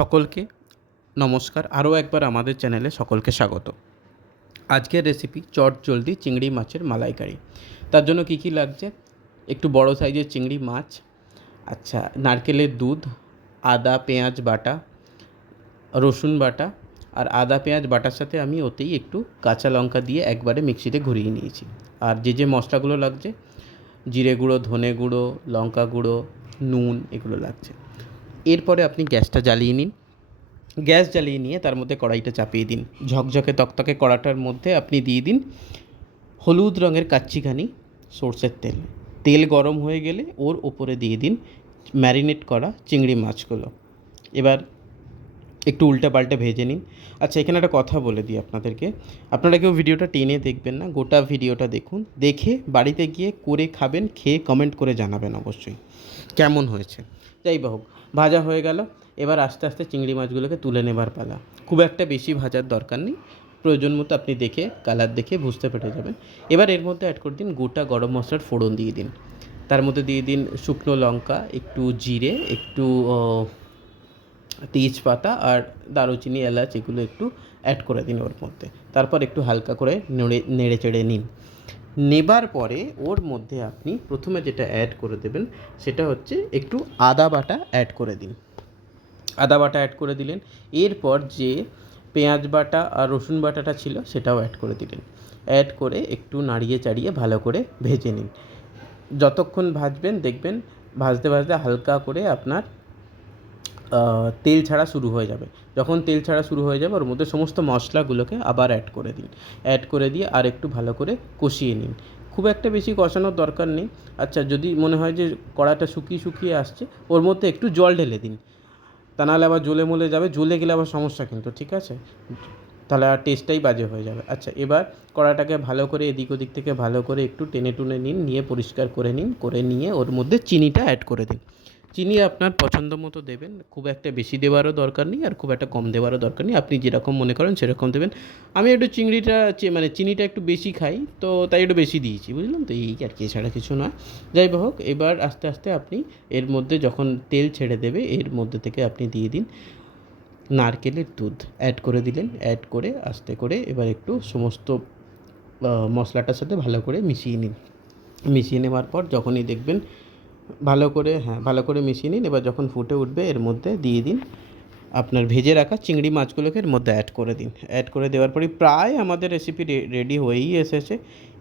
সকলকে নমস্কার। আরও একবার আমাদের চ্যানেলে সকলকে স্বাগত। আজকের রেসিপি চট জলদি চিংড়ি মাছের মালাইকারি। তার জন্য কী কী লাগছে? একটু বড় সাইজের চিংড়ি মাছ আচ্ছা নারকেলের দুধ, আদা, পেঁয়াজ, বাটা, রসুন বাটা আর আদা, পেঁয়াজ, বাটার সাথে আমি ওতেই একটু কাঁচা লঙ্কা দিয়ে একবারে মিক্সিতে ঘুরিয়ে নিয়েছি। আর যে যে মশলাগুলো লাগছে, জিরে গুঁড়ো, ধনে গুঁড়ো, লঙ্কা গুঁড়ো, নুন, এগুলো লাগছে। এরপরে আপনি গ্যাসটা জ্বালিয়ে নিন। গ্যাস জ্বালিয়ে নিয়ে তার মধ্যে কড়াইটা চাপিয়ে দিন। ঝকঝকে তকতকে কড়াটার মধ্যে আপনি দিয়ে দিন হলুদ রঙের কাচ্চিখানি সর্ষের তেল। তেল গরম হয়ে গেলে ওর ওপরে দিয়ে দিন ম্যারিনেট করা চিংড়ি মাছগুলো। এবার একটু উল্টে পাল্টে ভেজে নিন। আচ্ছা এখানে একটা কথা বলে দিই আপনাদেরকে। আপনারা কেউ ভিডিওটা টেনে দেখবেন না, গোটা ভিডিওটা দেখুন। দেখে বাড়িতে গিয়ে করে খাবেন, খেয়ে কমেন্ট করে জানাবেন অবশ্যই। কেমন হয়েছে? যাই হোক ভাজা হয়ে গেল। এবার আস্তে আস্তে চিংড়ি মাছগুলোকে তুলে নেবার পালা। খুব একটা বেশি ভাজার দরকার নেই। প্রয়োজন মতো আপনি দেখে, কালার দেখে বুঝতে পেরে যাবেন। এবার এর মধ্যে অ্যাড করে দিন গোটা গরম মশলার ফোড়ন দিয়ে দিন। তার মধ্যে দিয়ে দিন শুকনো লঙ্কা, একটু জিরে, একটু তেজপাতা আর দারুচিনি, এলাচ, এগুলো একটু অ্যাড করে দিন ওর মধ্যে। তারপর একটু হালকা করে নেড়ে নেড়ে চেড়ে নিন। নেবার পরে ওর মধ্যে আপনি প্রথমে যেটা অ্যাড করে দেবেন, সেটা হচ্ছে একটু আদা বাটা অ্যাড করে দিন। আদা বাটা অ্যাড করে দিলেন। এরপর যে পেঁয়াজ বাটা আর রসুন বাটাটা ছিল, সেটাও অ্যাড করে দিলেন। অ্যাড করে একটু নাড়িয়ে চাড়িয়ে ভালো করে ভেজে নিন। যতক্ষণ ভাজবেন, দেখবেন ভাজতে ভাজতে হালকা করে আপনার তেল ছাড়া শুরু হয়ে যাবে। যখন তেল ছাড়া শুরু হয়ে যাবে, ওর মধ্যে সমস্ত মশলাগুলোকে আবার অ্যাড করে দিন। অ্যাড করে দিয়ে আর একটু ভালো করে কষিয়ে নিন। খুব একটা বেশি কষানোর দরকার নেই। আচ্ছা যদি মনে হয় যে কড়াটা শুকিয়ে শুকিয়ে আসছে, ওর মধ্যে একটু জল ঢেলে দিন। তা নাহলে আবার জ্বলে মলে যাবে। জ্বলে গেলে আবার সমস্যা কিন্তু, ঠিক আছে? তাহলে আর টেস্টটাই বাজে হয়ে যাবে। আচ্ছা এবার কড়াটাকে ভালো করে এদিক ওদিক থেকে ভালো করে একটু টেনে টুনে নিন, নিয়ে পরিষ্কার করে নিন, করে নিয়ে ওর মধ্যে চিনিটা অ্যাড করে দিন। চিনি আপনার পছন্দ মতো দেবেন, খুব একটা বেশি দেওয়ারও দরকার নেই আর খুব একটা কম দেওয়ারও দরকার নেই। আপনি যেরকম মনে করেন সেরকম দেবেন। আমি একটু চিংড়িটা মানে চিনিটা একটু বেশি খাই, তো তাই একটু বেশি দিয়েছি বুঝলাম তো এই আর কি, এছাড়া কিছু না যাই হোক, এবার আস্তে আস্তে আপনি এর মধ্যে যখন তেল ছেড়ে দেবে, এর মধ্যে থেকে আপনি দিয়ে দিন নারকেলের দুধ। অ্যাড করে দিলেন অ্যাড করে আস্তে করে এবার একটু সমস্ত মশলাটার সাথে ভালো করে মিশিয়ে নিন। মিশিয়ে নেওয়ার পর যখনই দেখবেন ভালো করে হ্যাঁ ভালো করে মিশিয়ে নিন। এবার যখন ফুটে উঠবে, এর মধ্যে দিয়ে দিন আপনার ভেজে রাখা চিংড়ি মাছগুলোকে এর মধ্যে অ্যাড করে দিন। অ্যাড করে দেওয়ার পরে প্রায় আমাদের রেসিপি রেডি হয়েই এসেছে।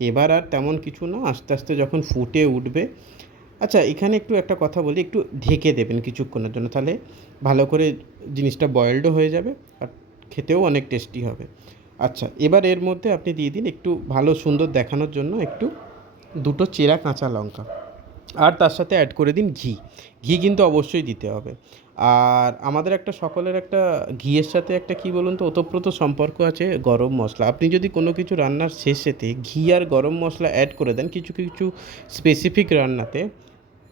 এবার আর তেমন কিছু না, আস্তে আস্তে যখন ফুটে উঠবে আচ্ছা এখানে একটু একটা কথা বলি, একটু ঢেকে দেবেন কিছুক্ষণের জন্য, তাহলে ভালো করে জিনিসটা বয়েলডও হয়ে যাবে আর খেতেও অনেক টেস্টি হবে। আচ্ছা এবার এর মধ্যে আপনি দিয়ে দিন একটু ভালো সুন্দর দেখানোর জন্য একটু দুটো চেরা কাঁচা লঙ্কা। আর তার সাথে অ্যাড করে দিন ঘি। ঘি কিন্তু অবশ্যই দিতে হবে। আর আমাদের একটা সকলের একটা ঘিয়ের সাথে একটা কি বলুন তো, ওতপ্রোত সম্পর্ক আছে গরম মশলা। আপনি যদি কোনো কিছু রান্নার শেষেতে ঘি আর গরম মশলা অ্যাড করে দেন, কিছু কিছু স্পেসিফিক রান্নাতে,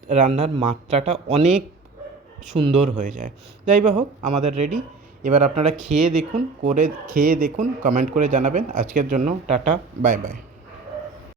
রান্নার মাত্রাটা অনেক সুন্দর হয়ে যায়। যাই বা হোক, আমাদের রেডি এবার আপনারা খেয়ে দেখুন, করে খেয়ে দেখুন কমেন্ট করে জানাবেন। আজকের জন্য টাটা বাই বাই